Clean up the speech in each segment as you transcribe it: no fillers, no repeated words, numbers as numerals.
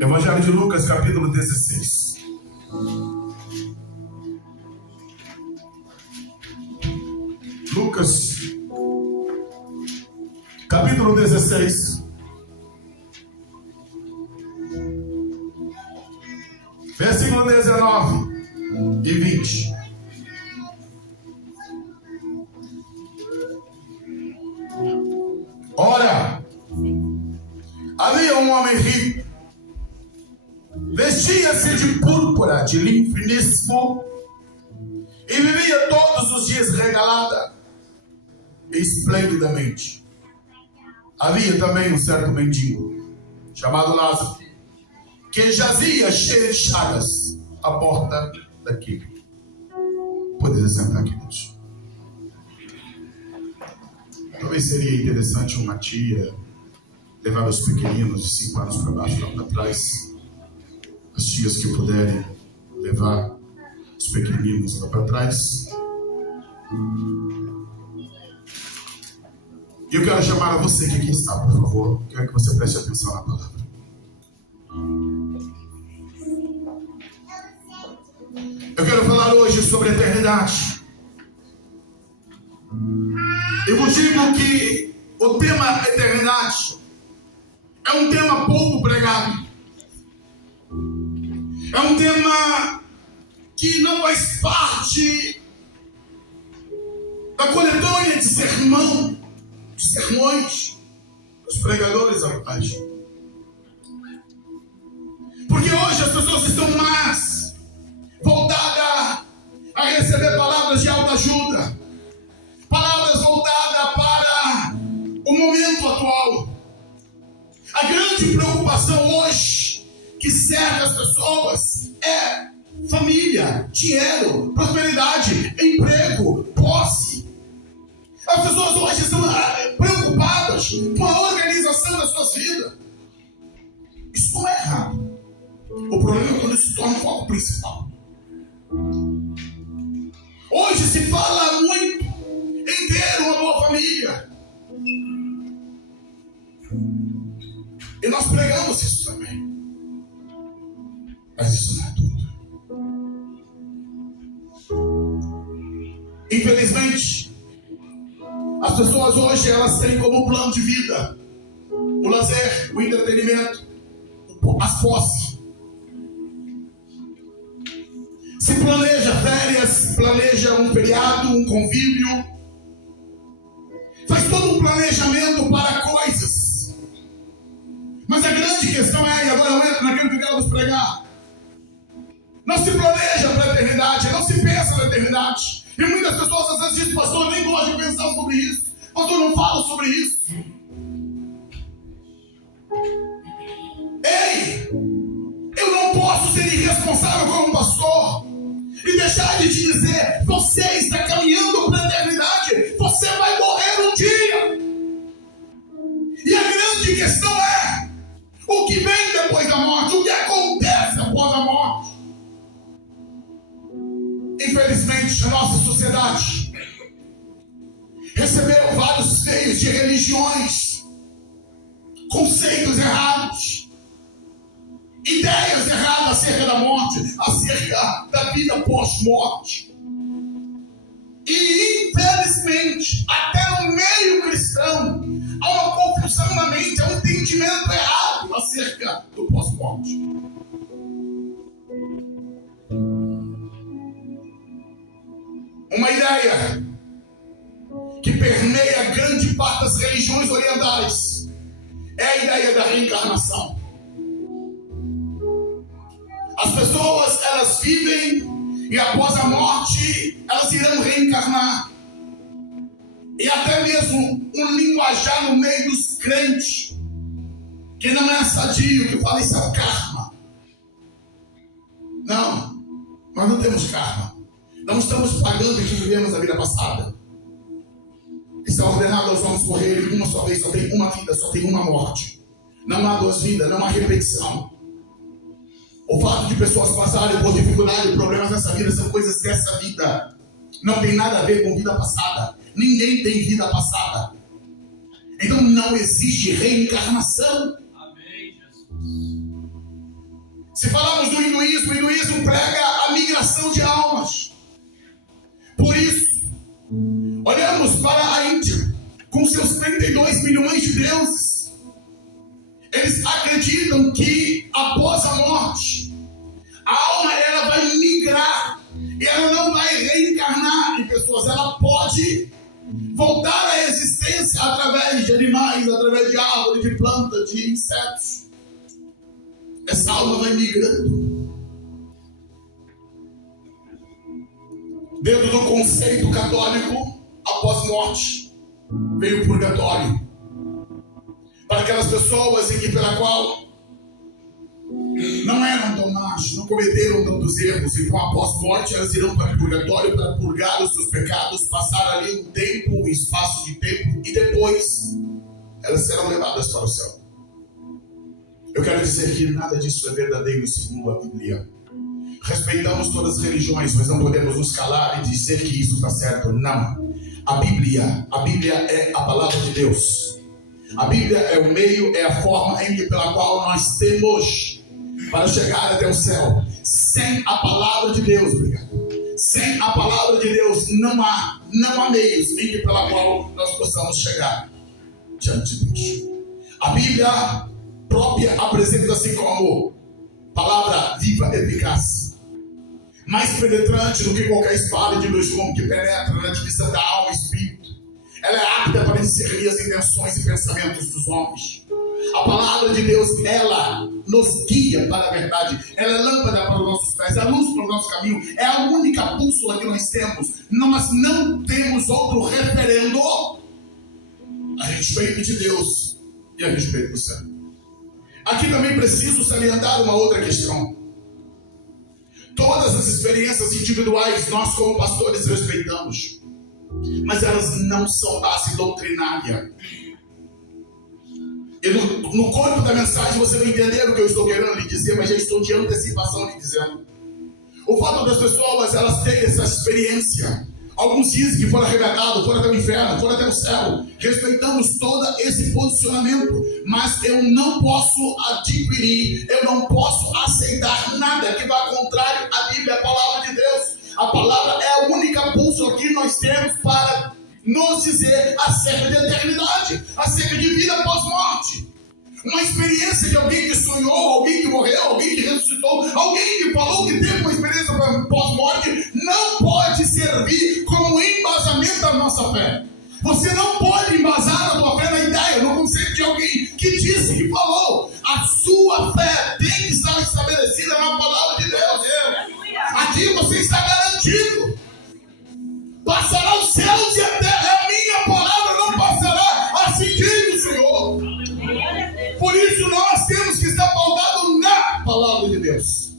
Evangelho de Lucas, capítulo 16. Lucas, capítulo 16. Versículo 19 e 20. Ora, havia um homem rico, vestia-se de púrpura, de linho finíssimo, e vivia todos os dias regalada e esplendidamente. Havia também um certo mendigo, chamado Lázaro, que jazia cheio de chagas à porta daquele. Poderia sentar aqui, Deus. Talvez seria interessante uma tia levar os pequeninos de 5 anos para baixo, lá para trás. As tias que puderem levar os pequeninos lá para trás. E eu quero chamar a você que aqui está, por favor. Quero que você preste atenção na palavra. Eu quero falar hoje sobre a eternidade. Eu vos digo que o tema eternidade é um tema pouco pregado. É um tema que não faz parte da coletânea de sermões dos pregadores atuais. Porque hoje as pessoas estão mais voltadas a receber palavras de autoajuda, palavras voltadas para o momento atual. A grande preocupação hoje que cerca as pessoas é família, dinheiro, prosperidade, emprego, posse. As pessoas hoje estão preocupadas com a organização das suas vidas. Isso não é errado. O problema é quando isso se torna o foco principal. Hoje se fala muito em ter uma boa família. E nós pregamos isso também. Mas isso não é tudo. Infelizmente, as pessoas hoje elas têm como plano de vida o lazer, o entretenimento, as posses. Se planeja férias, planeja um feriado, um convívio. Faz todo um planejamento para coisas. Mas a grande questão é, e agora eu entro naquilo que eu quero vos pregar. Não se planeja para a eternidade, não se pensa na eternidade. E muitas pessoas às vezes dizem, pastor, eu nem gosto de pensar sobre isso. Pastor, não falo sobre isso. Ei, eu não posso ser irresponsável como pastor e deixar de te dizer, você está caminhando para a eternidade, você vai morrer um dia. E a grande questão é, o que vem depois da morte, o que acontece após a morte. Infelizmente, a nossa sociedade recebeu vários veios de religiões, conceitos errados, ideias erradas acerca da morte, acerca da vida pós-morte. E, infelizmente, até no meio cristão, há uma confusão na mente, há um entendimento errado acerca do pós-morte. Uma ideia que permeia grande parte das religiões orientais é a ideia da reencarnação. As pessoas, elas vivem e após a morte, elas irão reencarnar. E até mesmo um linguajar no meio dos crentes, que não é sadio, que fala isso é o karma. Não, nós não temos karma. Não estamos pagando o que vivemos na vida passada. Está ordenado aos homens morrerem uma só vez, só tem uma vida, só tem uma morte. Não há duas vidas, não há repetição. O fato de pessoas passarem por dificuldade e problemas nessa vida são coisas dessa vida. Não tem nada a ver com vida passada. Ninguém tem vida passada. Então não existe reencarnação. Amém, Jesus. Se falamos do hinduísmo, o hinduísmo prega a migração de almas. Por isso, olhamos para a Índia, com seus 32 milhões de deuses. Eles acreditam que após a morte, a alma ela vai migrar e ela não vai reencarnar em pessoas. Ela pode voltar à existência através de animais, através de árvores, de plantas, de insetos. Essa alma vai migrando. Dentro do conceito católico, após morte, veio o purgatório. Para aquelas pessoas em que pela qual não eram tão más, não cometeram tantos erros, então após morte elas irão para o purgatório para purgar os seus pecados, passar ali um tempo, um espaço de tempo, e depois elas serão levadas para o céu. Eu quero dizer que nada disso é verdadeiro segundo a Bíblia. Respeitamos todas as religiões, mas não podemos nos calar e dizer que isso está certo. Não. A Bíblia é a palavra de Deus. A Bíblia é o meio, é a forma pela qual nós temos para chegar até o céu. Sem a palavra de Deus, obrigado. Sem a palavra de Deus não há meios pela qual nós possamos chegar diante de Deus. A Bíblia própria apresenta-se como palavra viva, eficaz, mais penetrante do que qualquer espada de dois gumes, que penetra na divisão da alma e espírito. Ela é apta para discernir as intenções e pensamentos dos homens. A palavra de Deus, ela nos guia para a verdade. Ela é lâmpada para os nossos pés, é luz para o nosso caminho. É a única bússola que nós temos. Nós não temos outro referendo a respeito de Deus e a respeito do céu. Aqui também preciso salientar uma outra questão. Todas as experiências individuais nós como pastores respeitamos, mas elas não são base doutrinária. E no corpo da mensagem você vai entender o que eu estou querendo lhe dizer, mas já estou de antecipação lhe dizendo. O fato das pessoas elas terem essa experiência. Alguns dizem que foram arrebatados, foram até o inferno, foram até o céu. Respeitamos todo esse posicionamento, mas eu não posso adquirir, eu não posso aceitar nada que vá contrário à Bíblia, a palavra de Deus. A palavra é a única bússola que nós temos para nos dizer acerca de eternidade, acerca de vida pós-morte. Uma experiência de alguém que sonhou, alguém que morreu, alguém que ressuscitou, alguém que falou que teve uma experiência pós-morte, não pode servir como embasamento da nossa fé. Você não pode embasar a tua fé na ideia, no conceito de alguém que disse, que falou. A sua fé tem que estar estabelecida na palavra de Deus. Aqui você está garantido. Passará os céus e a terra, a minha palavra não passará, assim diz o Senhor. Por isso nós temos que estar pautados na palavra de Deus.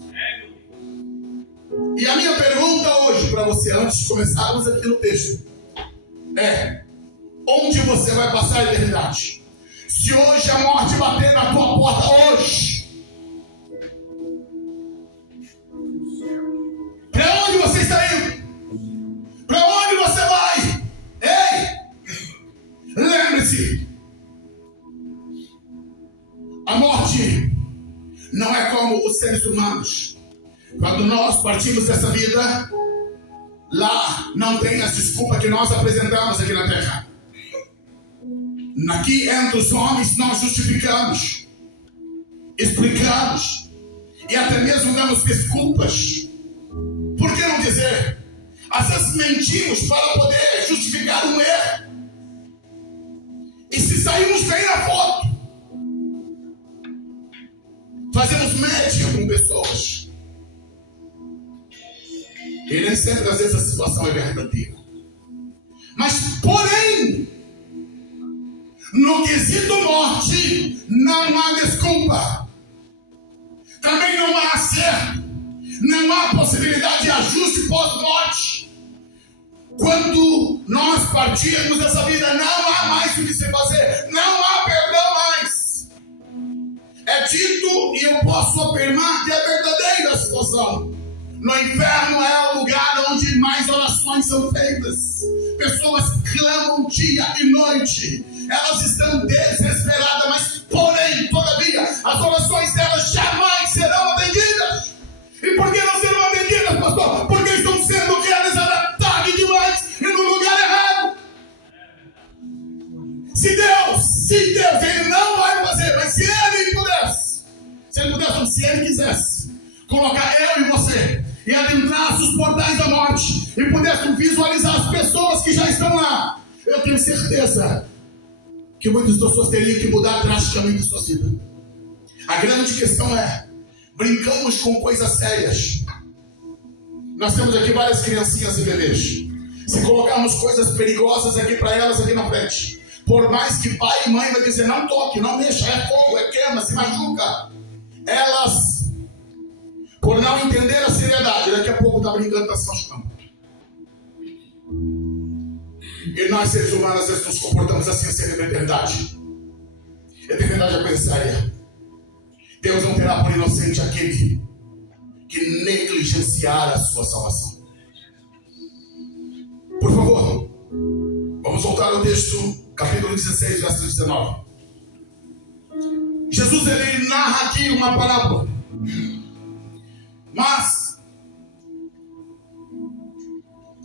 E a minha pergunta hoje para você, antes de começarmos aqui no texto, é: onde você vai passar a eternidade? Se hoje a morte bater na tua porta hoje, para onde você está indo? Para onde você vai? Ei! Lembre-se, a morte não é como os seres humanos. Quando nós partimos dessa vida, lá não tem as desculpas que nós apresentamos aqui na terra. Aqui entre os homens nós justificamos, explicamos e até mesmo damos desculpas. Por que não dizer? Às vezes mentimos para poder justificar um erro. E se saímos bem na foto, fazemos média com pessoas. E nem sempre, às vezes, a situação é verdadeira. Mas, porém, no quesito morte, não há desculpa. Também não há acerto. Não há possibilidade de ajuste pós-morte. Quando nós partirmos dessa vida, não há mais o que se fazer. Não há perdão mais. É dito, e eu posso afirmar que é verdadeira a situação. No inferno é o lugar onde mais orações são feitas. Pessoas clamam dia e noite. Elas estão desesperadas, mas porém, todavia, as orações delas jamais serão atendidas. colocar eu e você e adentrasse os portais da morte e pudéssemos visualizar as pessoas que já estão lá, eu tenho certeza que muitas pessoas teriam que mudar drasticamente a sua vida. A grande questão é, brincamos com coisas sérias. Nós temos aqui várias criancinhas e bebês. Se colocarmos coisas perigosas aqui para elas aqui na frente, por mais que pai e mãe vai dizer, não toque, não mexa, é fogo, é queima, se machuca, elas, por não entender a seriedade, daqui a pouco está brincando, está se machucando. E nós, seres humanos, às vezes nos comportamos assim sem a eternidade. Eternidade é coisa séria. Deus não terá por inocente aquele que negligenciar a sua salvação. Por favor, vamos voltar ao texto, capítulo 16, verso 19. Jesus, ele narra aqui uma parábola. Mas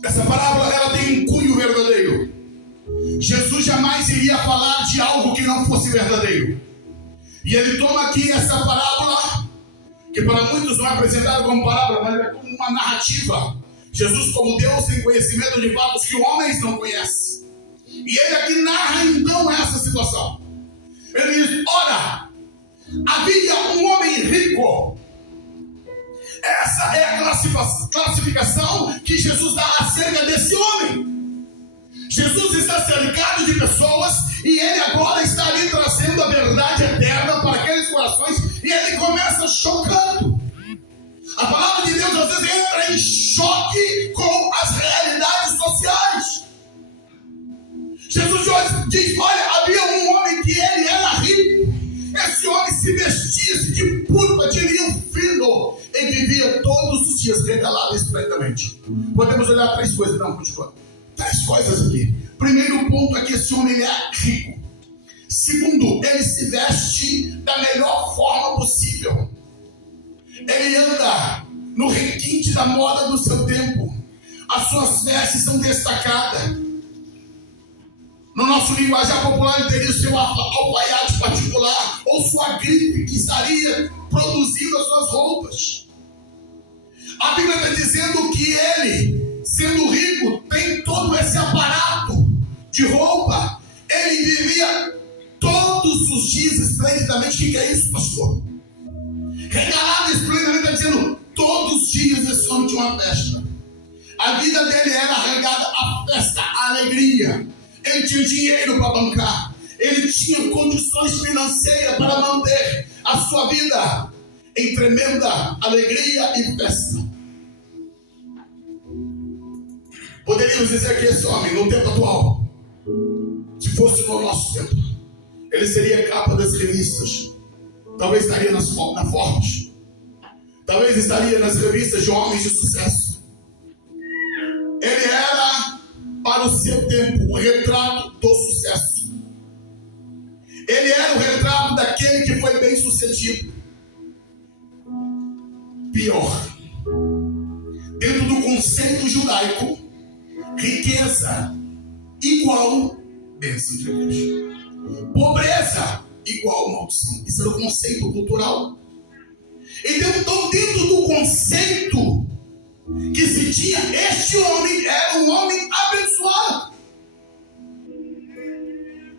essa parábola, ela tem um cunho verdadeiro. Jesus jamais iria falar de algo que não fosse verdadeiro. E ele toma aqui essa parábola, que para muitos não é apresentada como parábola, mas é como uma narrativa. Jesus, como Deus, tem conhecimento de fatos que homens não conhecem. E ele aqui narra então essa situação. Ele diz, ora, havia um homem rico. Essa é a classificação que Jesus dá acerca desse homem. Jesus está cercado de pessoas e ele agora está ali trazendo a verdade eterna para aqueles corações e ele começa chocando. A palavra de Deus às vezes entra em choque com as realidades sociais. Jesus diz, olha, havia um homem que ele era rico. Esse homem se vestia de púrpura, de linho fino e vivia todos os dias regalado esplendidamente. Podemos olhar três coisas, não, continua. Três coisas aqui. Primeiro ponto é que esse homem ele é rico. Segundo, ele se veste da melhor forma possível. Ele anda no requinte da moda do seu tempo. As suas vestes são destacadas. No nosso linguajar popular, ele teria o seu alfaiate particular ou sua grife que estaria produzindo as suas roupas. A Bíblia está dizendo que ele, sendo rico, tem todo esse aparato de roupa. Ele vivia todos os dias esplendidamente. O que é isso, pastor? Regalado esplendidamente, está dizendo, todos os dias esse homem tinha uma festa. A vida dele era regada à festa, à alegria. Ele tinha dinheiro para bancar. Ele tinha condições financeiras para manter a sua vida em tremenda alegria e festa. Poderíamos dizer que esse homem, no tempo atual, se fosse no nosso tempo, ele seria capa das revistas. Talvez estaria na Forbes. Talvez estaria nas revistas de homens de sucesso. Ele era, para o seu tempo, o retrato do sucesso. Ele era o retrato daquele que foi bem sucedido. Pior, dentro do conceito judaico, riqueza igual bênção de Deus. Pobreza igual maldição. Isso era o conceito cultural. Então, dentro do conceito que se tinha, este homem era um homem abençoado.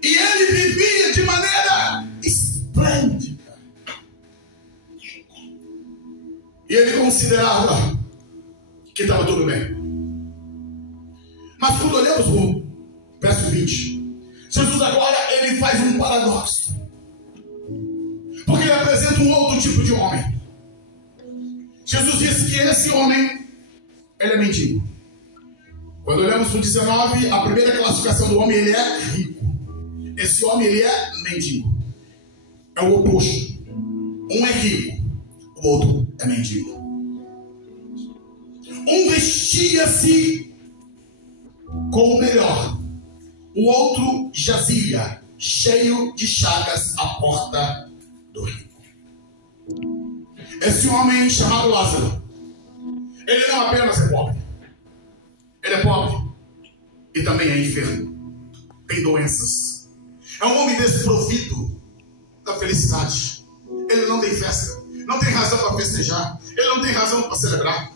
E ele vivia de maneira esplêndida. E ele considerava que estava tudo bem. Mas quando olhamos o verso 20, Jesus agora ele faz um paradoxo. Porque ele apresenta um outro tipo de homem. Jesus disse que esse homem, ele é mendigo. Quando olhamos para o 19, a primeira classificação do homem, ele é rico. Esse homem, ele é mendigo. É o oposto. Um é rico, o outro é mendigo. Um vestia-se com o melhor. O outro jazia, cheio de chagas à porta do rico. Esse homem chamado Lázaro, ele não apenas é pobre. Ele é pobre e também é enfermo. Tem doenças. É um homem desprovido da felicidade. Ele não tem festa. não tem razão para festejar, ele não tem razão para celebrar,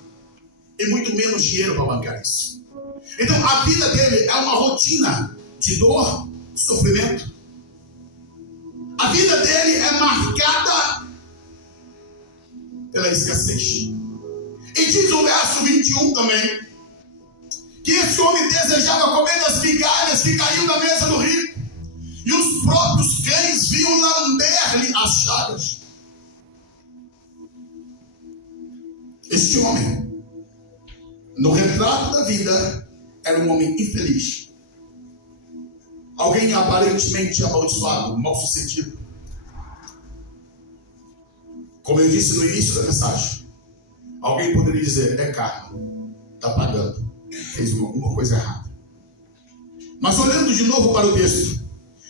e muito menos dinheiro para bancar isso. Então a vida dele é uma rotina de dor, de sofrimento. A vida dele é marcada pela escassez. E diz o verso 21 também, que esse homem desejava comer das migalhas que caíam da mesa do rico, e os próprios cães vinham lamber-lhe as chagas. Este homem, no retrato da vida, era um homem infeliz. Alguém aparentemente amaldiçoado, mal sucedido. Como eu disse no início da mensagem, alguém poderia dizer, é karma, está pagando, fez alguma coisa errada. Mas olhando de novo para o texto,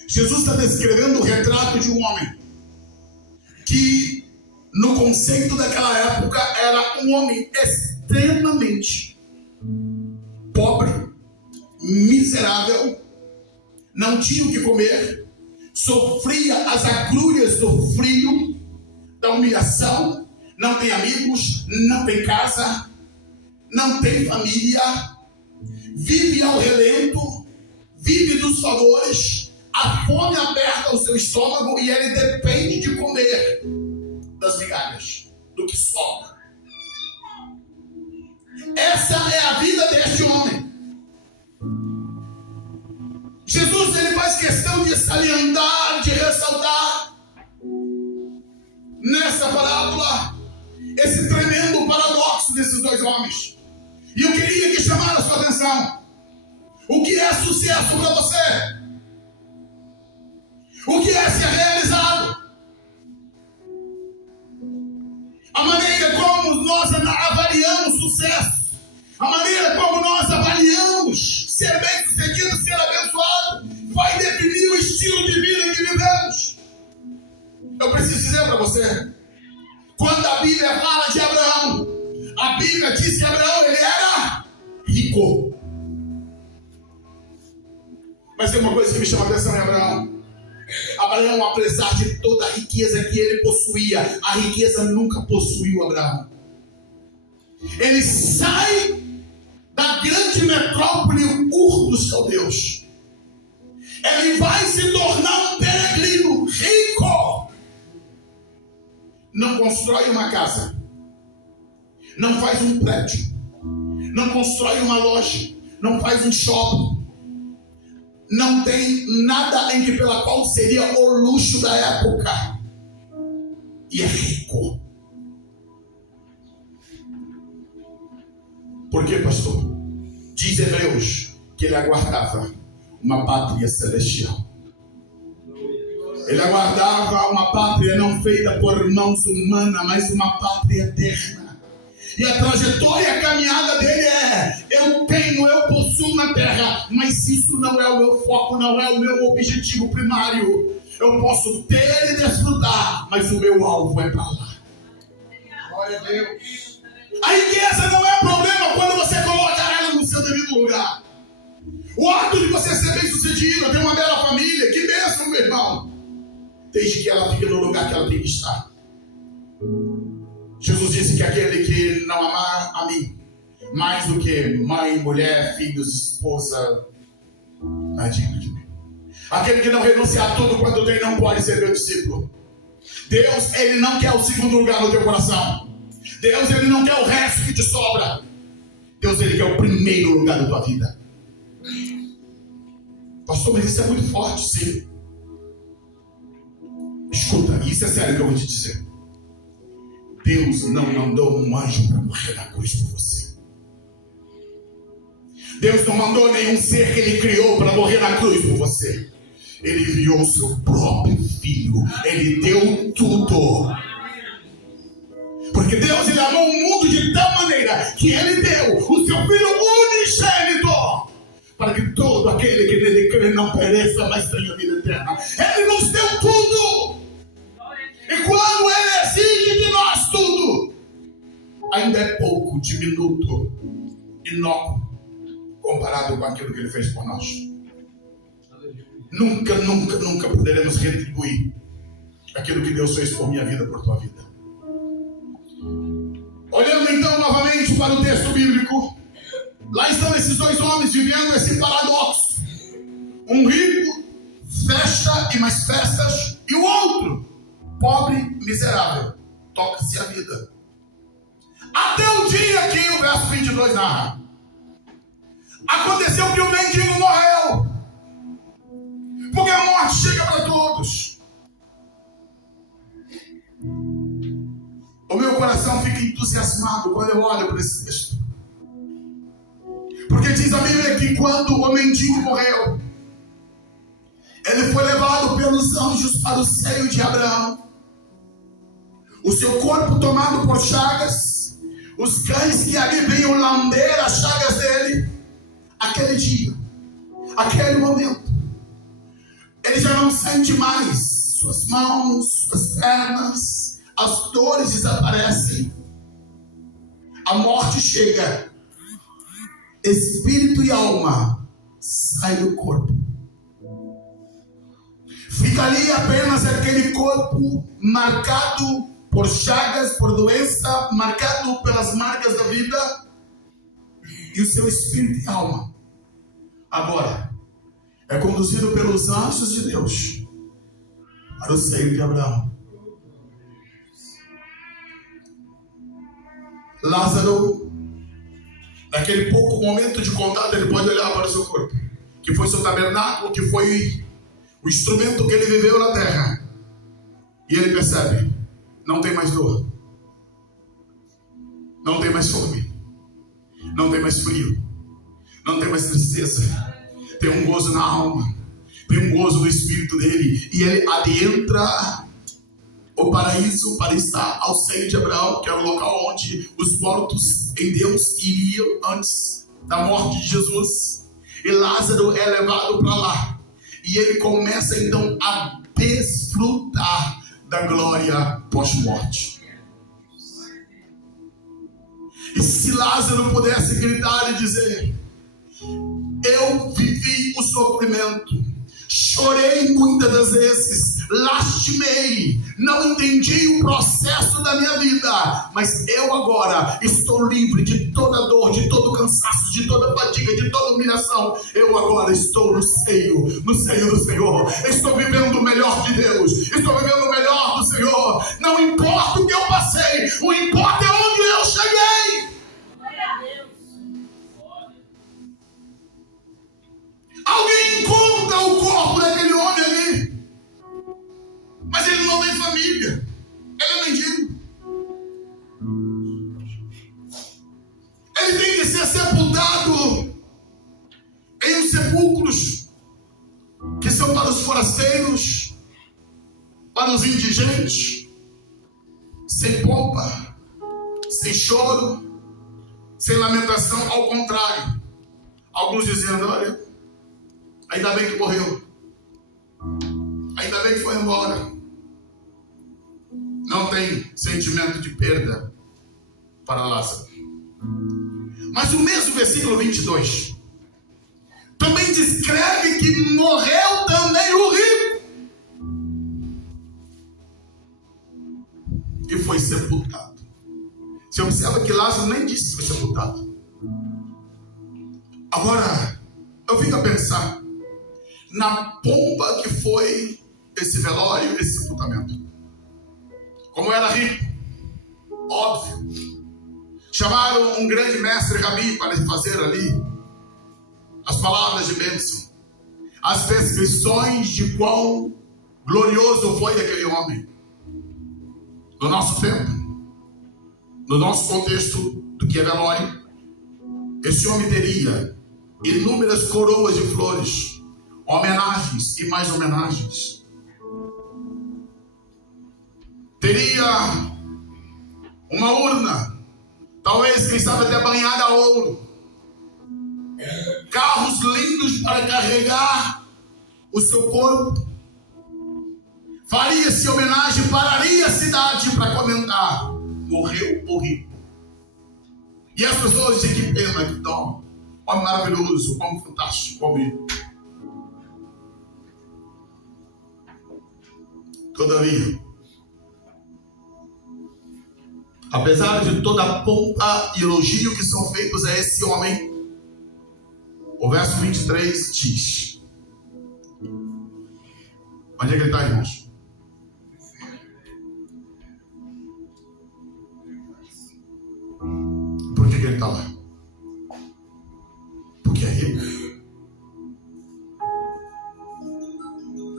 Jesus está descrevendo o retrato de um homem que, no conceito daquela época, era um homem extremamente pobre, miserável, não tinha o que comer, sofria as agrúrias do frio, da humilhação, não tem amigos, não tem casa, não tem família, vive ao relento, vive dos favores, a fome aperta o seu estômago e ele depende de comer das migalhas, do que sobra. Essa é a vida deste homem. Jesus, ele faz questão de salientar, de ressaltar nessa parábola esse tremendo paradoxo desses dois homens. E eu queria que chamar a sua atenção. O que é sucesso para você? O que é ser realizado? A maneira como nós avaliamos sucesso, a maneira como nós avaliamos ser bem-sucedido, ser abençoado, vai definir o estilo de vida que vivemos. Eu preciso dizer para você, quando a Bíblia fala de Abraão, a Bíblia diz que Abraão, ele era rico. Mas tem uma coisa que me chama a atenção em Abraão. Abraão, apesar de toda a riqueza que ele possuía, a riqueza nunca possuiu Abraão. Ele sai da grande metrópole Ur dos Caldeus. Ele vai se tornar um peregrino rico. Não constrói uma casa, não faz um prédio, não constrói uma loja, não faz um shopping, não tem nada pela qual seria o luxo da época, e é rico. Por quê, pastor? Diz Hebreus que ele aguardava uma pátria celestial. Ele aguardava uma pátria não feita por mãos humanas, mas uma pátria eterna. E a trajetória, a caminhada dele é: eu possuo na terra, mas isso não é o meu foco, não é o meu objetivo primário. Eu posso ter e desfrutar, mas o meu alvo é para lá. Glória a Deus. A riqueza não é problema quando você coloca ela no seu devido lugar. O ato de você ser bem sucedido, ter uma bela família, que bênção, meu irmão, desde que ela fique no lugar que ela tem que estar. Jesus disse que aquele que não amar a mim mais do que mãe, mulher, filhos, esposa, não é digno de mim. Aquele que não renunciar a tudo quanto tem não pode ser meu discípulo. Deus, ele não quer o segundo lugar no teu coração. Deus, ele não quer o resto que te sobra. Deus, ele quer o primeiro lugar da tua vida. Pastor, mas isso é muito forte, sim. Escuta, isso é sério que eu vou te dizer. Deus não mandou um anjo para morrer na cruz por você. Deus não mandou nenhum ser que ele criou para morrer na cruz por você. Ele enviou o seu próprio filho. Ele deu tudo. Porque Deus, ele amou o mundo de tal maneira que ele deu o seu filho unigênito, para que todo aquele que nele crê não pereça, mas tenha vida eterna. Ele nos deu tudo. E quando ele exige de nós tudo, ainda é pouco, diminuto, inócuo, comparado com aquilo que ele fez por nós. Nunca, nunca, nunca poderemos retribuir aquilo que Deus fez por minha vida, por tua vida. esses dois homens vivendo esse paradoxo. Um rico, festa e mais festas, e o outro, pobre, miserável, toca-se a vida. Até o dia que o verso 22 narra. Aconteceu que o mendigo morreu. Porque a morte chega para todos. O meu coração fica entusiasmado quando eu olho para esse texto. Porque diz a Bíblia que quando o mendigo morreu, ele foi levado pelos anjos para o seio de Abraão. O seu corpo tomado por chagas, os cães que ali vinham lamber as chagas dele. Aquele dia, aquele momento, ele já não sente mais suas mãos, suas pernas, as dores desaparecem, a morte chega, espírito e alma saem do corpo. Fica ali apenas aquele corpo marcado por chagas, por doença, marcado pelas marcas da vida, e o seu espírito e alma agora é conduzido pelos anjos de Deus para o seio de Abraão. Lázaro, naquele pouco momento de contato, ele pode olhar para o seu corpo, que foi seu tabernáculo, que foi o instrumento que ele viveu na terra, e ele percebe: não tem mais dor, não tem mais fome, não tem mais frio, não tem mais tristeza. Tem um gozo na alma, tem um gozo no espírito dele, e ele adentra o paraíso para estar ao seio de Abraão, que era o local onde os mortos em Deus iriam antes da morte de Jesus. E Lázaro é levado para lá, e ele começa então a desfrutar da glória pós-morte. E se Lázaro pudesse gritar e dizer: eu vivi o sofrimento, chorei muitas das vezes, lastimei, não entendi o processo da minha vida, mas eu agora estou livre de toda dor, de todo cansaço, de toda fadiga, de toda humilhação. Eu agora estou no seio do Senhor. Estou vivendo o melhor de Deus, estou vivendo o melhor do Senhor. Não importa o que eu passei, o importa é onde eu cheguei. Alguém encontra o corpo daquele homem ali, mas ele não tem família, ele é mendigo. Ele tem que ser sepultado em uns sepulcros que são para os forasteiros, para os indigentes, sem pompa, sem choro, sem lamentação. Ao contrário, alguns dizendo: olha, ainda bem que morreu, ainda bem que foi embora. Não tem sentimento de perda para Lázaro. Mas o mesmo versículo 22 também descreve que morreu também o rico e foi sepultado. Você observa que Lázaro nem disse que foi sepultado. Agora, eu fico a pensar na pompa que foi esse velório, esse sepultamento. Como era rico, óbvio. Chamaram um grande mestre Rabi para fazer ali as palavras de bênção, as descrições de quão glorioso foi aquele homem. No nosso tempo, no nosso contexto do que é velório, esse homem teria inúmeras coroas de flores, homenagens e mais homenagens. Teria uma urna, talvez, quem sabe, até banhada a ouro, carros lindos para carregar o seu corpo. Faria-se homenagem, pararia a cidade para comentar: morreu o rico. E as pessoas dizem: que pena, que dó, homem maravilhoso, homem fantástico, homem. Todavia, apesar de toda a pompa e elogio que são feitos a esse homem, O verso 23 diz: onde é que ele está, irmãos? Por que ele está lá? Porque é rico.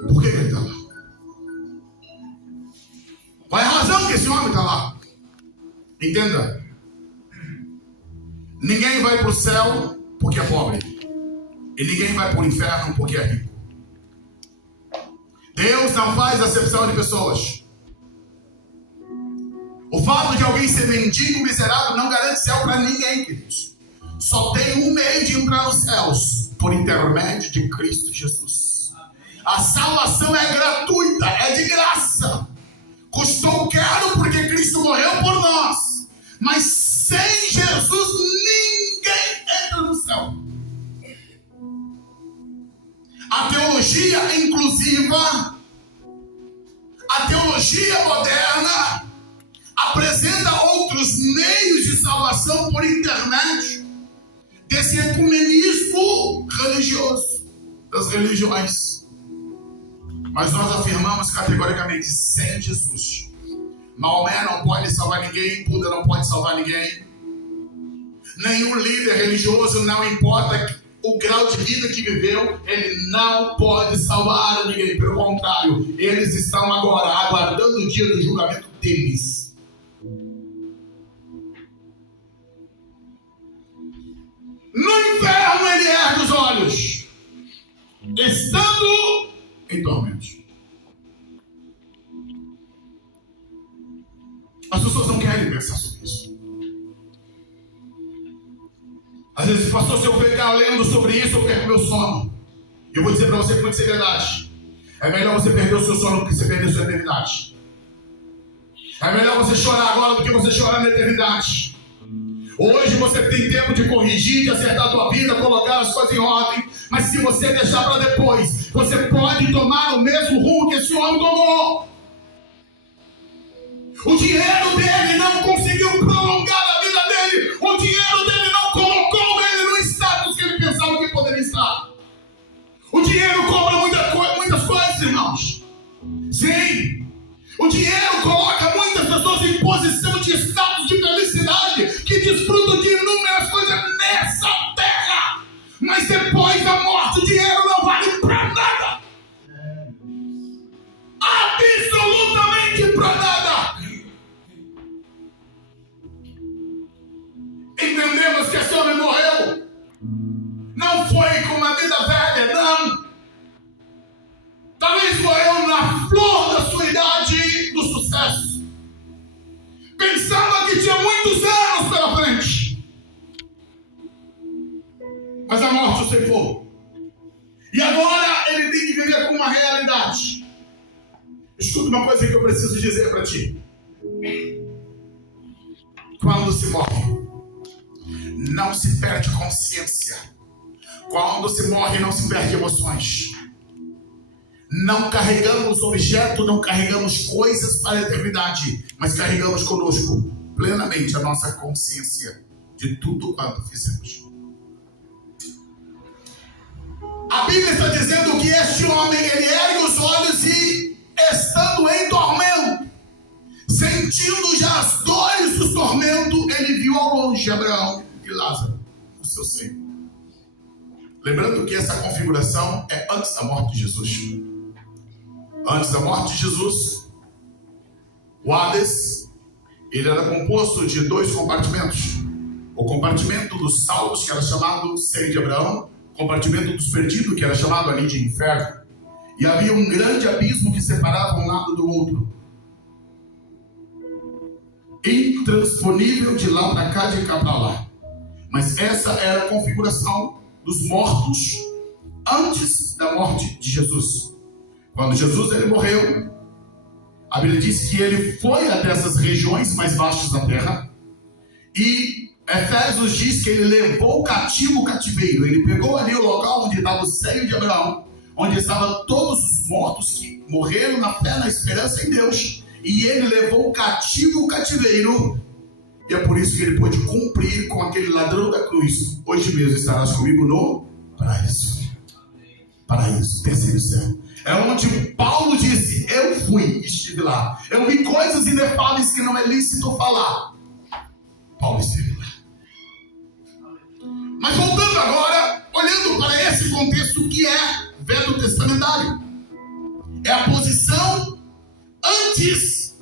Por que ele está lá? Qual é a razão que esse homem está lá? Entenda. Ninguém vai para o céu porque é pobre. E ninguém vai para o inferno porque é rico. Deus não faz acepção de pessoas. O fato de alguém ser mendigo, miserável, não garante céu para ninguém, queridos. Só tem um meio de entrar nos céus: por intermédio de Cristo Jesus. A salvação é gratuita, é de graça. Custou caro porque Cristo morreu por nós. Mas sem Jesus ninguém entra no céu. A teologia inclusiva, a teologia moderna, apresenta outros meios de salvação por intermédio desse ecumenismo religioso, das religiões. Mas nós afirmamos categoricamente: sem Jesus, Maomé não pode salvar ninguém, Buda não pode salvar ninguém, nenhum líder religioso, não importa o grau de vida que viveu, ele não pode salvar ninguém. Pelo contrário, eles estão agora aguardando o dia do julgamento deles. No inferno ele ergue os olhos, estando em tormentos. As pessoas não querem pensar sobre isso. Às vezes, pastor, se eu ficar lendo sobre isso, eu perco meu sono. Eu vou dizer para você com muita seriedade: é melhor você perder o seu sono do que você perder a sua eternidade. É melhor você chorar agora do que você chorar na eternidade. Hoje você tem tempo de corrigir, de acertar a tua vida, colocar as coisas em ordem. Mas se você deixar para depois, você pode tomar o mesmo rumo que esse homem tomou. O dinheiro dele não conseguiu prolongar a vida dele. O dinheiro dele não colocou ele no status que ele pensava que poderia estar. O dinheiro cobra muitas coisas, irmãos. Sim. O dinheiro coloca muitas pessoas em posição de status de felicidade, que desfrutam de inúmeras coisas nessa terra. Mas depois da morte, o dinheiro não vale para nada. Absolutamente para nada. Entendemos que esse homem morreu. Não foi com uma vida velha, não. Talvez morreu na flor da sua idade do sucesso. Pensava que tinha muitos anos pela frente. Mas a morte o ceifou. E agora ele tem que viver com uma realidade. Escuta uma coisa que eu preciso dizer para ti. Quando se morre, não se perde consciência. Quando se morre, não se perde emoções. Não carregamos objeto, não carregamos coisas para a eternidade, mas carregamos conosco plenamente a nossa consciência de tudo quanto fizemos. A Bíblia está dizendo que este homem, ele ergue os olhos e, estando em tormento, sentindo já as dores do tormento, ele viu ao longe Abraão e Lázaro, o seu seio. Lembrando que essa configuração é antes da morte de Jesus. Antes da morte de Jesus, o Hades, ele era composto de dois compartimentos. O compartimento dos salvos, que era chamado seio de Abraão, o compartimento dos perdidos, que era chamado ali de inferno. E havia um grande abismo que separava um lado do outro. Intransponível de lá para cá, de cá para lá. Mas essa era a configuração dos mortos antes da morte de Jesus. Quando Jesus ele morreu, a Bíblia diz que ele foi até essas regiões mais baixas da terra. E Efésios diz que ele levou cativo o cativeiro. Ele pegou ali o local onde estava o seio de Abraão, onde estavam todos os mortos que morreram na fé, na esperança em Deus. E ele levou cativo o cativeiro. E é por isso que ele pôde cumprir com aquele ladrão da cruz: hoje mesmo estarás comigo no Paraíso, terceiro céu. É onde Paulo disse: eu estive lá. Eu vi coisas inefáveis que não é lícito falar. Paulo esteve lá. Mas voltando agora, olhando para esse contexto que é Velho Testamentário. É a posição antes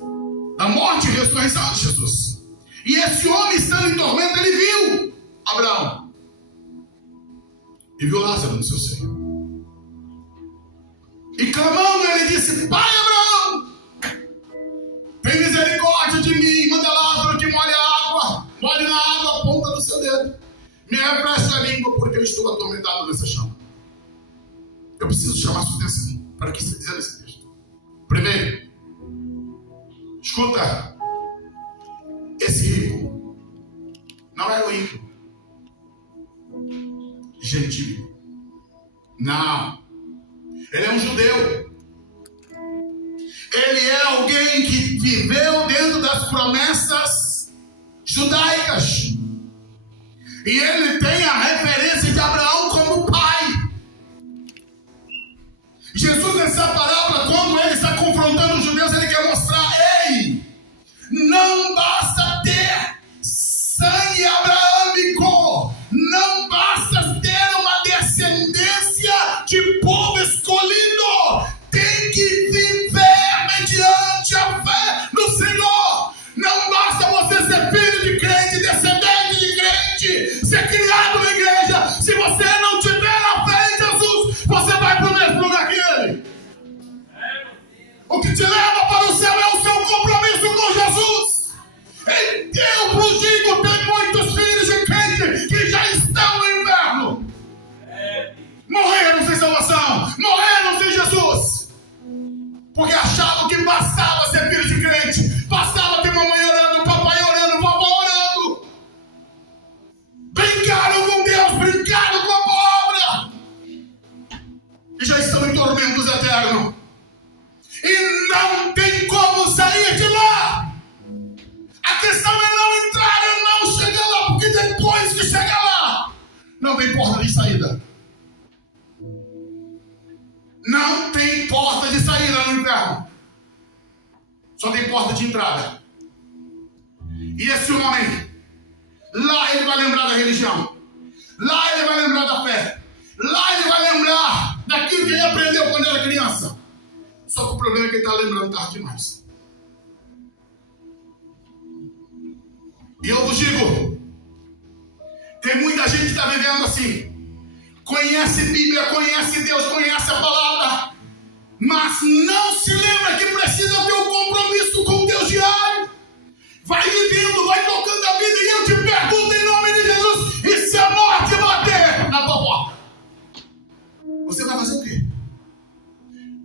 da morte e ressurreição de Jesus. E esse homem estando em tormento, ele viu Abraão. E viu Lázaro no seu seio. E clamando, ele disse: Pai Abraão, tem misericórdia de mim, manda Lázaro que molhe a água, molhe na água a ponta do seu dedo, me refresque a língua, porque eu estou atormentado nessa chama. Eu preciso chamar sua atenção para o que se diz nesse texto. Primeiro, escuta, esse rico não era o rico gentil, não. Ele é um judeu. Ele é alguém que viveu dentro das promessas judaicas. E ele tem a referência de Abraão como pai. Jesus, nessa parábola, quando ele está confrontando os judeus, ele quer mostrar: ei, não basta ter sangue abraâmico, não basta ter uma descendência de povo escolhido, tem que viver mediante a fé no Senhor. Não basta você ser filho de crente, descendente de crente, ser criado na igreja. Se você não tiver a fé em Jesus, você vai para o mesmo lugar que ele. O que te leva para o céu é o seu compromisso com Jesus. Eu vos digo, tem muitos filhos de crente que já estão no inferno. Morreram sem salvação, morreram sem Jesus, porque achavam que bastava ser filho de crente, bastava ter mamãe orando, papai orando, vovó orando. Brincaram com Deus, brincaram com a palavra, e já estão em tormentos eternos. E não tem como sair de lá. A questão é não entrar e não chegar lá, porque depois que chegar lá, não tem porta de saída. Não tem porta de saída no inferno. Só tem porta de entrada. E esse homem, lá ele vai lembrar da religião. Lá ele vai lembrar da fé. Lá ele vai lembrar daquilo que ele aprendeu quando era criança. Só que o problema é que ele está lembrando tarde demais. E eu vos digo, tem muita gente que está vivendo assim. Conhece Bíblia, conhece Deus, conhece a palavra, mas não se lembra que precisa ter um compromisso com Deus diário. Vai vivendo, vai tocando a vida, e eu te pergunto em nome de Jesus: e se a morte bater na tua porta? Você vai fazer o quê?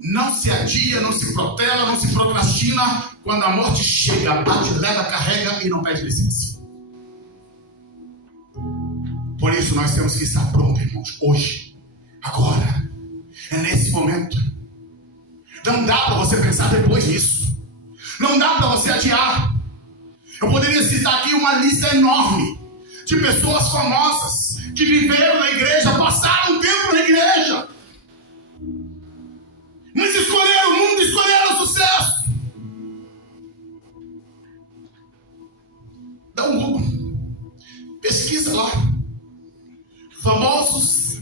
Não se adia, não se protela, não se procrastina. Quando a morte chega, bate, leva, carrega e não pede licença. Por isso nós temos que estar prontos, irmãos, hoje, agora, é nesse momento. Não dá para você pensar depois nisso. Não dá para você adiar. Eu poderia citar aqui uma lista enorme de pessoas famosas que viveram na igreja, passaram um tempo na igreja, mas escolheram o mundo, escolheram o sucesso. Dá um Google, pesquisa lá. Famosos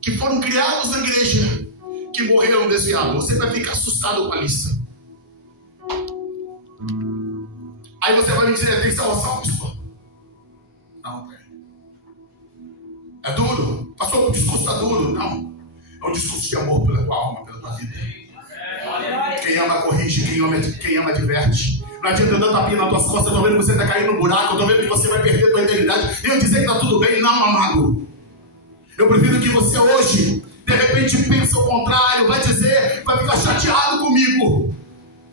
que foram criados na igreja, que morreram desviados. Você vai ficar assustado com a lista. Aí você vai me dizer: tem salvação, pastor? Não, tem. É duro? Pastor, o discurso está duro? Não. É um discurso de amor pela tua alma, pela tua vida. Quem ama corrige, quem ama diverte. Não adianta eu dar tapinha nas tuas costas. Eu estou vendo que você está caindo no buraco. Eu estou vendo que você vai perder a tua eternidade. E eu dizer que está tudo bem. Não, amado. Eu prefiro que você hoje, de repente, pense o contrário, vai dizer, vai ficar chateado comigo.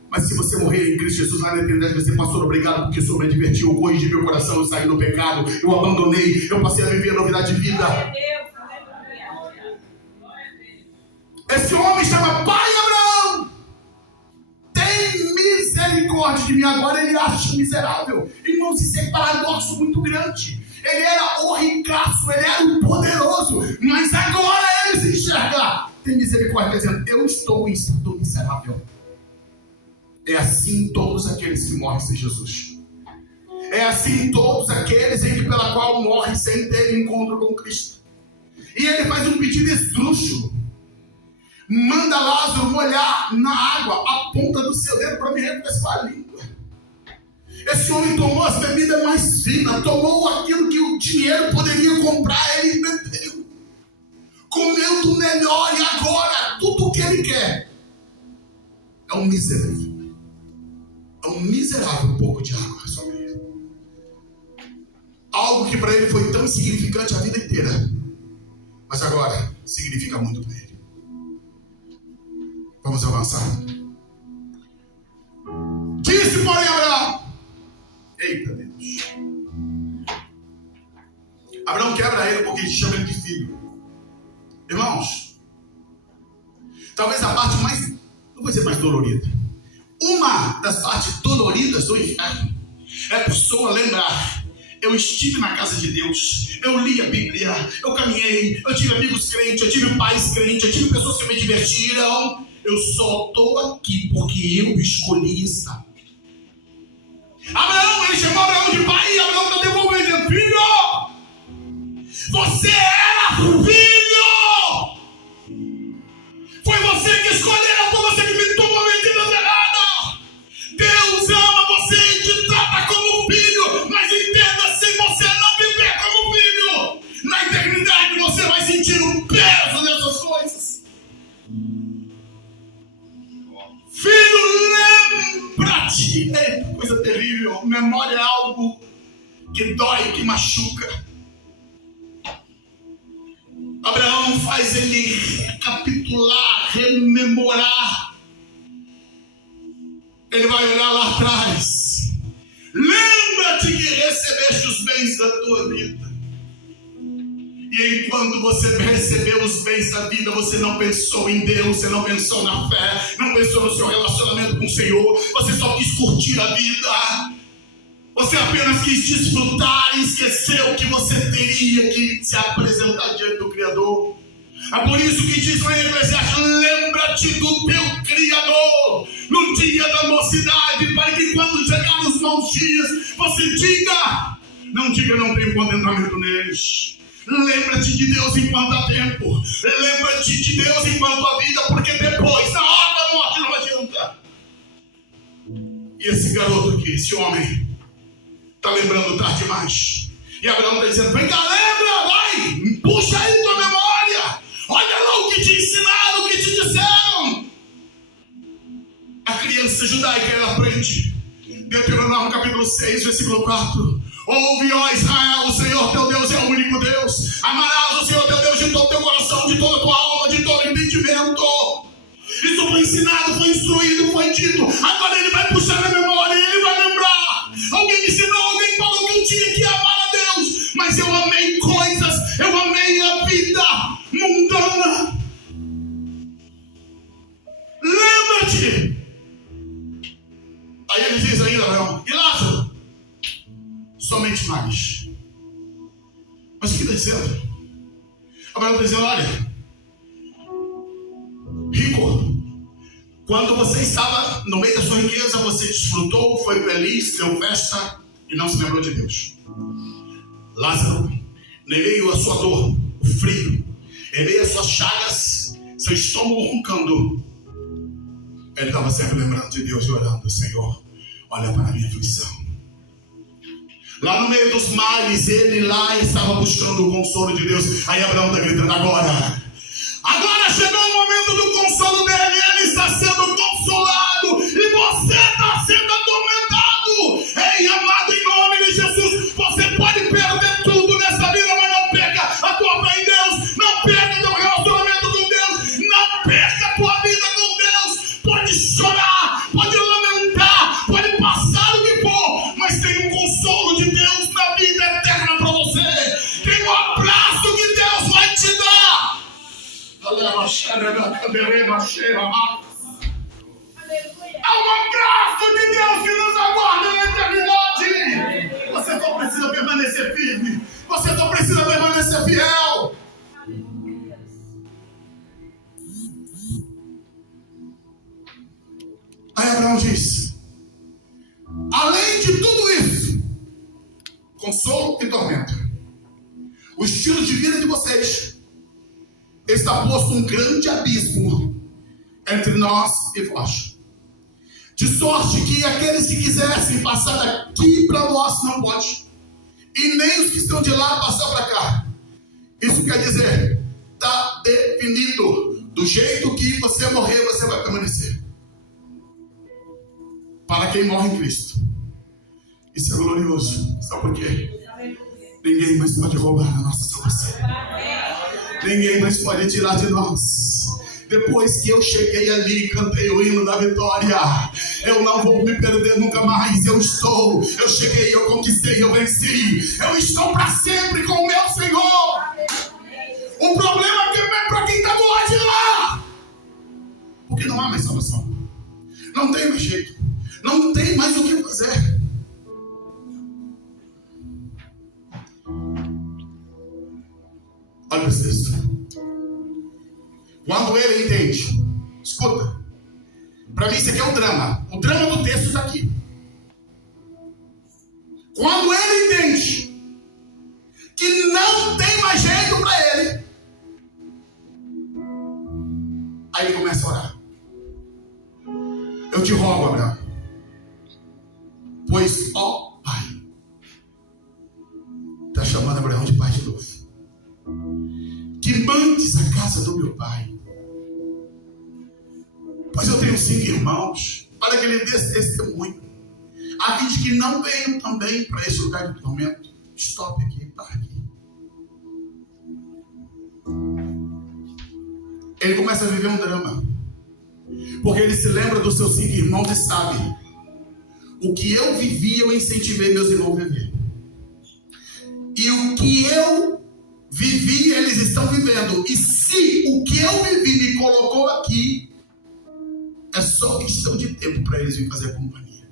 Mas se você morrer em Cristo Jesus lá na eternidade, vai dizer: pastor, obrigado porque o Senhor me divertiu, eu corrigi meu coração, eu saí do pecado, eu abandonei, eu passei a viver a novidade de vida. Esse homem chama Pai Abraão. Tem misericórdia de mim. Agora ele acha miserável. Irmãos, isso é paradoxo muito grande. Ele era o ricaço, ele era o poderoso. Mas agora ele se enxerga. Tem misericórdia, dizendo: eu estou em estado miserável. É assim todos aqueles que morrem sem Jesus. É assim todos aqueles em que pela qual morrem sem ter encontro com Cristo. E ele faz um pedido esdrúxulo. Manda Lázaro molhar na água a ponta do seu dedo para me refrescar a língua. Esse homem tomou as bebidas mais finas, tomou aquilo que o dinheiro poderia comprar, ele bebeu. Comeu do melhor e agora tudo o que ele quer é um miserável. É um miserável pouco de água sobre ele. Algo que para ele foi tão insignificante a vida inteira, mas agora significa muito para ele. Vamos avançar. Disse, porém, Abraão. Eita Deus. Abraão quebra ele porque chama ele de filho. Irmãos, talvez a parte mais, não vou dizer mais dolorida, uma das partes doloridas do inferno é a pessoa lembrar: eu estive na casa de Deus, eu li a Bíblia, eu caminhei, eu tive amigos crentes, eu tive pais crentes, eu tive pessoas que me divertiram. Eu só estou aqui porque eu escolhi estar. Abraão, ele chamou Abraão de pai e Abraão está devolvendo, dizendo: filho, você era filho. Foi você que escolheu, foi você que me tomou medidas erradas. Deus ama você e te trata como filho, mas entenda, se você não viver como filho, na eternidade você vai sentir o peso dessas coisas. Filho, lembra-te. Coisa terrível. Memória é algo que dói, que machuca. Abraão faz ele recapitular, rememorar. Ele vai olhar lá atrás. Lembra-te que recebeste os bens da tua vida. E enquanto você recebeu os bens da vida, você não pensou em Deus, você não pensou na fé, não pensou no seu relacionamento com o Senhor, você só quis curtir a vida. Você apenas quis desfrutar e esqueceu que você teria que se apresentar diante do Criador. É por isso que diz lá em Eclesiastes: lembra-te do teu Criador no dia da mocidade, para que quando chegar nos maus dias, você diga, não tenho contentamento neles. Lembra-te de Deus enquanto há tempo. Lembra-te de Deus enquanto há vida, porque depois, na hora da morte, não adianta. E esse garoto aqui, esse homem, está lembrando tarde demais. E Abraão está dizendo: vem cá, lembra, vai, puxa aí tua memória. Olha lá o que te ensinaram, o que te disseram. A criança judaica, ela aprende. Deuteronômio capítulo 6, versículo 4. Ouve, ó Israel, o Senhor teu Deus é o único Deus. Amarás o Senhor teu Deus de todo o teu coração, de toda a tua alma, de todo o entendimento. Isso foi ensinado, foi instruído, foi dito. Agora ele vai puxar na memória e ele vai lembrar. Alguém me ensinou, alguém falou que eu tinha que amar a Deus, mas eu amei coisas, eu amei a vida mundana. Lembra-te. Aí ele diz ainda, Abraão: e Lázaro? Somente mais. Mas o que está dizendo? Abraão está dizendo: olha, rico, quando você estava no meio da sua riqueza, você desfrutou, foi feliz, deu festa e não se lembrou de Deus. Lázaro, em meio à sua dor, o frio, em meio às suas chagas, seu estômago roncando, ele estava sempre lembrando de Deus e orando: Senhor, olha para a minha aflição. Lá no meio dos males, ele lá estava buscando o consolo de Deus. Aí Abraão está gritando: agora chegou o momento do consolo dele. Ele está sendo consolado e você está sendo atormentado. Ei, amado, em nome de Jesus, você pode perder tudo nessa vida, mas não perca a tua fé em Deus. Não perca teu relacionamento com Deus. Não perca a tua vida com Deus. Pode chorar, pode lamentar, pode passar o que for, mas tem um consolo de Deus na vida eterna para você. Tem um abraço que Deus vai te dar. Há um abraço de Deus que nos aguarda na eternidade. Você só precisa permanecer firme. consolo e tormento. O estilo de vida de vocês está posto um grande abismo entre nós e vós. De sorte que aqueles que quisessem passar daqui para nós não pode. E nem os que estão de lá passar para cá. Isso quer dizer, está definido. Do jeito que você morrer, você vai permanecer. Para quem morre em Cristo. Isso é glorioso. Sabe por quê? Ninguém mais pode roubar a nossa salvação. Ninguém mais pode tirar de nós. Depois que eu cheguei ali e cantei o hino da vitória, eu não vou me perder nunca mais. Eu cheguei, eu conquistei, eu venci. Eu estou para sempre com o meu Senhor. O problema é que é para quem está do lado de lá. Porque não há mais salvação. Não tem mais jeito. Não tem mais o que fazer. Olha esse texto. Quando ele entende, escuta, para mim isso aqui é o drama do texto está aqui. Quando ele entende que não tem mais jeito para ele, aí ele começa a orar. Eu te rogo, Abraão, pois, ó Pai, está chamando Abraão de pai de novo, que mandes a casa do meu pai. Pois eu tenho 5 irmãos, para que ele dê esse testemunho, a fim de que não venham também para esse lugar de tormento. Stop aqui, para aqui. Ele começa a viver um drama, porque ele se lembra dos seus 5 irmãos e sabe: o que eu vivi, eu incentivei meus irmãos a viver. E o que eu vivi, eles estão vivendo. E se o que eu vivi me colocou aqui, é só questão de tempo para eles virem fazer companhia.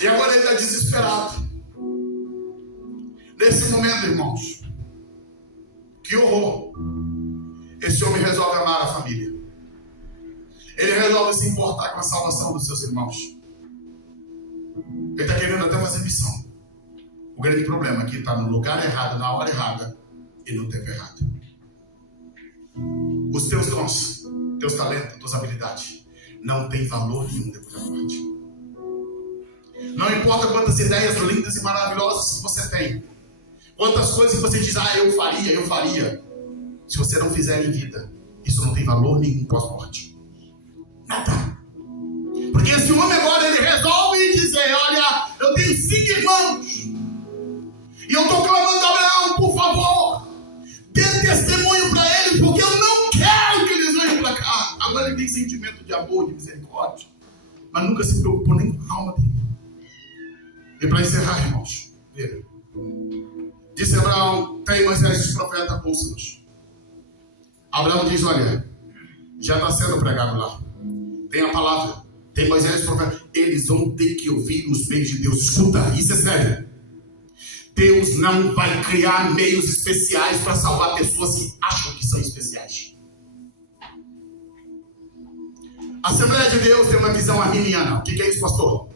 E agora ele está desesperado. Nesse momento, irmãos, que horror. Esse homem resolve amar a família. Ele resolve se importar com a salvação dos seus irmãos. Ele está querendo até fazer missão. O grande problema é que está no lugar errado, na hora errada e no tempo errado. Os teus dons, teus talentos, tuas habilidades não tem valor nenhum depois da morte. Não importa quantas ideias lindas e maravilhosas que você tem, quantas coisas que você diz, eu faria. Se você não fizer em vida, isso não tem valor nenhum pós-morte. Nada. Porque esse homem agora, ele resolve dizer, olha, eu tenho 5 irmãos. E eu estou clamando a Abraão, por favor, dê testemunho para eles, porque eu não quero que eles venham para cá. Agora ele tem sentimento de amor, de misericórdia, mas nunca se preocupou nem com a alma dele. E para encerrar, irmãos, veja. Disse Abraão, tem Moisés os profetas, ouça-nos. Abraão diz, olha, já está sendo pregado lá. Tem a palavra, tem Moisés os profetas. Eles vão ter que ouvir os meios de Deus. Escuta, isso é sério. Deus não vai criar meios especiais para salvar pessoas que acham que são especiais. A Assembleia de Deus tem uma visão arminiana. O que é isso, pastor?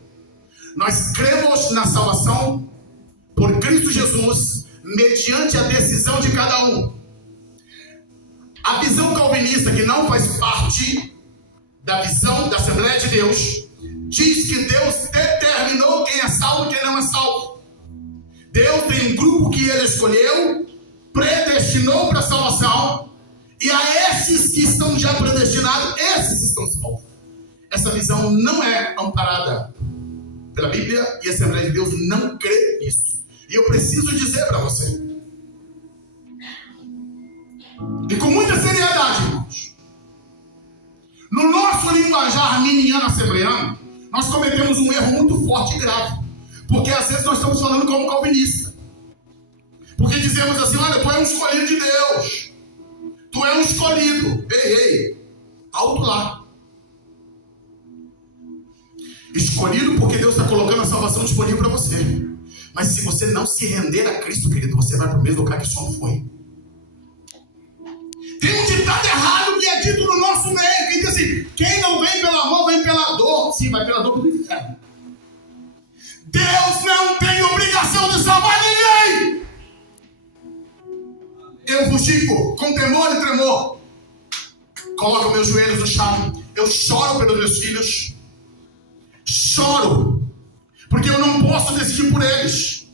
Nós cremos na salvação por Cristo Jesus, mediante a decisão de cada um. A visão calvinista, que não faz parte da visão da Assembleia de Deus, diz que Deus determinou quem é salvo e quem não é salvo. Deus tem um grupo que ele escolheu, predestinou para a salvação, e a esses que estão já predestinados, esses estão salvos. Essa visão não é amparada pela Bíblia, e a Assembleia de Deus não crê nisso. E eu preciso dizer para você, e com muita seriedade, irmãos, no nosso linguajar arminiano assembleano, nós cometemos um erro muito forte e grave. Porque às vezes nós estamos falando como calvinista. Porque dizemos assim, olha, tu é um escolhido de Deus. Tu é um escolhido. Ei, alto lá. Escolhido porque Deus está colocando a salvação disponível para você. Mas se você não se render a Cristo, querido, você vai para o mesmo lugar que só não foi. Tem um ditado errado que é dito no nosso meio, que diz assim, quem não vem pelo amor, vem pela dor. Sim, vai pela dor do inferno. Deus digo com temor e tremor, coloco meus joelhos no chão, eu choro pelos meus filhos, choro, porque eu não posso decidir por eles,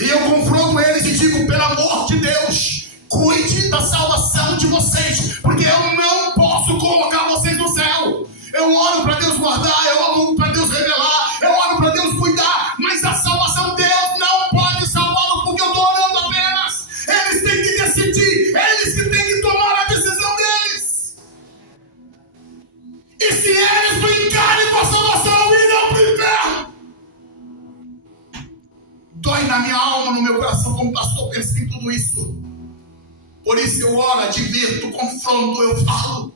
e eu confronto eles e digo, pelo amor de Deus, cuide da salvação de vocês, porque eu não posso colocar vocês no céu. Eu oro para Deus guardar, eu oro para Deus revelar, eu oro para Deus cuidar, mas a salvação Deus não pode salvá-lo porque eu estou orando apenas. Eles têm que decidir, eles que têm que tomar a decisão deles. E se eles brincarem com a salvação, irão para o inferno. Dói na minha alma, no meu coração, como pastor, pensar em tudo isso. Por isso eu oro, advirto, confronto, eu falo.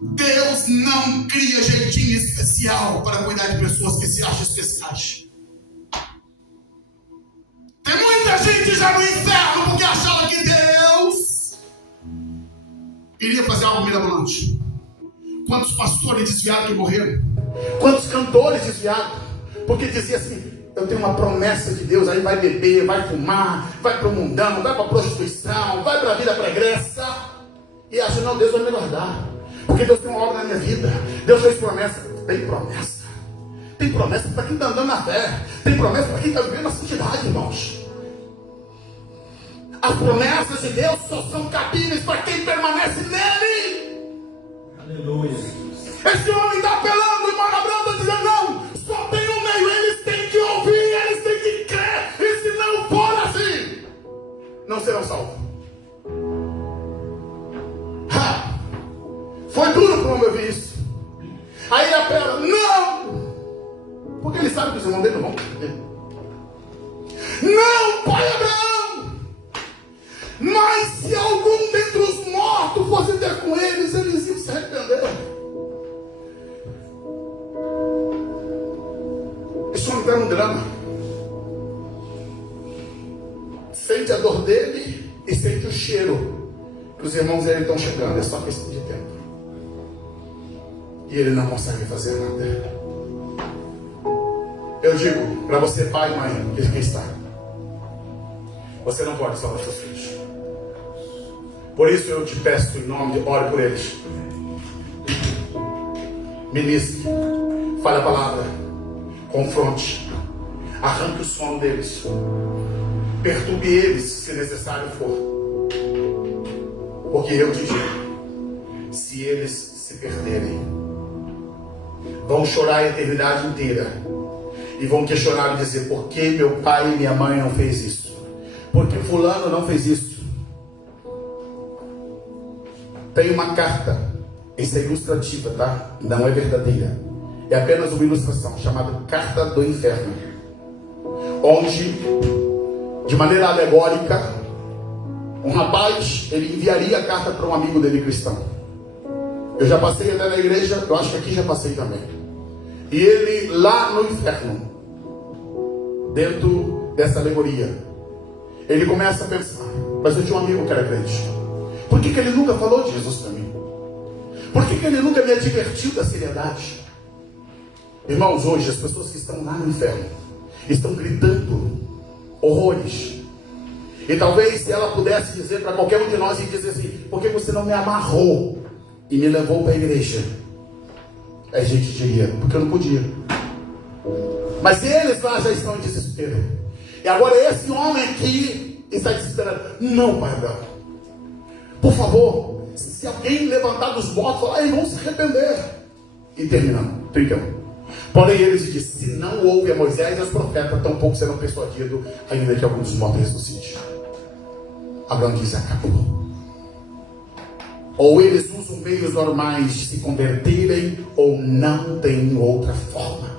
Deus não cria jeitinho especial para cuidar de pessoas que se acham especiais. Tem muita gente já no inferno porque achava que Deus iria fazer algo mirabolante. Quantos pastores desviados que morreram? Quantos cantores desviados? Porque dizia assim, eu tenho uma promessa de Deus, aí vai beber, vai fumar, vai para o mundão, vai para a prostituição, vai para a vida pregressa. E acha, não, Deus vai me guardar. Porque Deus tem uma obra na minha vida. Deus fez promessa. Tem promessa. Tem promessa para quem está andando na fé. Tem promessa para quem está vivendo na santidade, irmãos. As promessas de Deus só são cabíveis para quem permanece nele. Aleluia. Esse homem está apelando, irmão Abraão está dizendo, não, só tem um meio, eles têm que ouvir, eles têm que crer. E se não for assim, não serão salvos. Foi duro para o homem ouvir isso. Aí ele apela, não! Porque ele sabe que os irmãos dele não vão entender. Não, pai Abraão! Mas se algum dentre os mortos fosse ter com eles, eles iam se arrepender. Esse homem está num drama. Sente a dor dele e sente o cheiro que os irmãos dele estão chegando. É só questão de tempo. E ele não consegue fazer nada. Eu digo para você, pai e mãe, que aqui está, você não pode salvar seus filhos. Por isso eu te peço em nome de, ore por eles. Ministre, fale a palavra, confronte, arranque o sono deles, perturbe eles se necessário for. Porque eu te digo, se eles se perderem, vão chorar a eternidade inteira. E vão questionar e dizer, por que meu pai e minha mãe não fez isso? Porque fulano não fez isso. Tem uma carta, essa é ilustrativa, tá? Não é verdadeira. É apenas uma ilustração, chamada Carta do Inferno. Onde, de maneira alegórica, um rapaz, ele enviaria a carta para um amigo dele cristão. Eu já passei até na igreja, eu acho que aqui já passei também. E ele lá no inferno, dentro dessa alegoria, ele começa a pensar, mas eu tinha um amigo que era crente. Por que ele nunca falou de Jesus para mim? Por que ele nunca me advertiu da seriedade? Irmãos, hoje as pessoas que estão lá no inferno estão gritando horrores. E talvez se ela pudesse dizer para qualquer um de nós e dizer assim, por que você não me amarrou e me levou para a igreja? A gente diria, porque eu não podia. Mas eles lá já estão em desespero. E agora esse homem aqui está desesperado. Não, pai Abraão, por favor, se alguém levantar dos mortos, falar, eles vão se arrepender. E terminando, 31. Porém eles dizem, se não houve a Moisés e os profetas, tampouco serão persuadidos, ainda que alguns dos mortos ressuscitem. Abraão diz, acabou. Ou eles usam meios normais de se converterem, ou não tem outra forma.